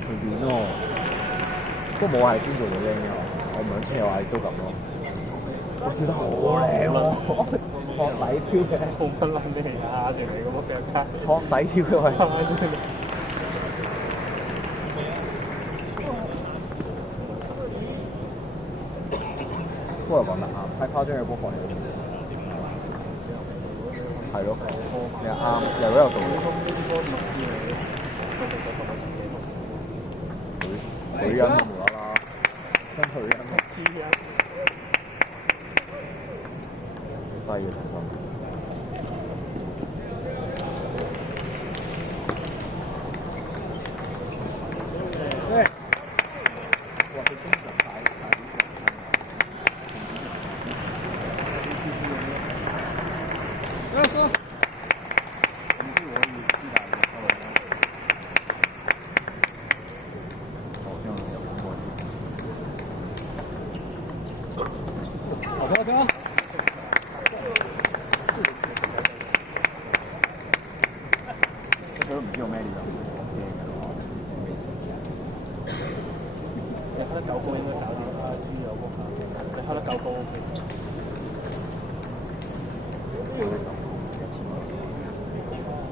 隨便咯，不過冇係專做到靚嘅，我唔想車我係都咁咯。我跳得好靚喎，學底跳嘅，好分撚咩啊？成你咁嘅腳卡，學底跳嘅係。不過講得啱，太誇張嘅波放嚟。係咯，你啱，又有道理。女人無啦啦，真女人。低嘅重心。哇！佢經常踩佢都唔知我咩料，你開得9高應該搞到知有波下，你開得9高 OK。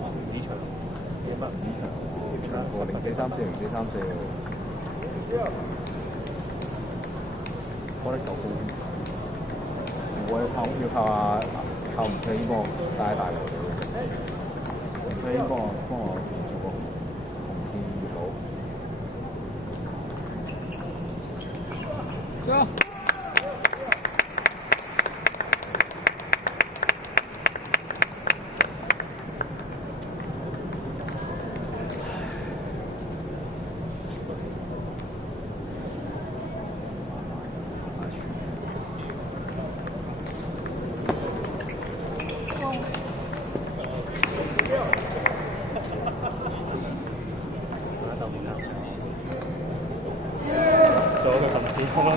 唔止長，乜唔止長？長過0434、0434，開得夠高。我要靠吳翠英幫我帶一帶我哋食。吳翠英幫我做個紅線月老。做個神子空啦。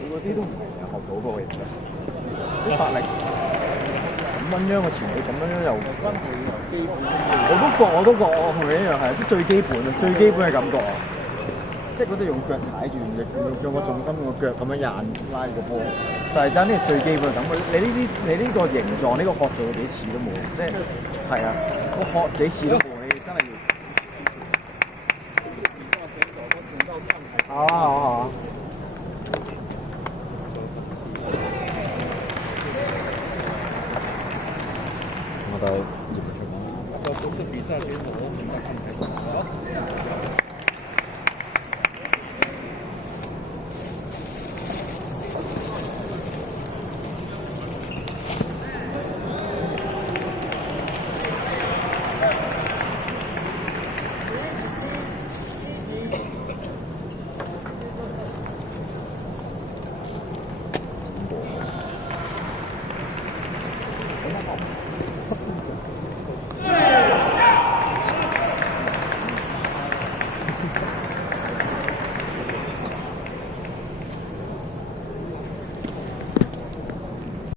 佢嗰啲都唔明啊，學到嗰個嘢啫。啲發力咁樣嘅前臂，咁樣又真係基本。我都覺，我同你一樣係啲最基本啊，最基本嘅感覺啊。即係嗰隻用腳踩住，用個重心用個腳咁樣硬拉個波，就係真係最基本嘅感覺。你呢個形狀，呢個殼做到幾次都冇，即係係啊，個殼幾次都冇，你真係要。好啊好啊好啊！我哋這比賽給我很大安排感。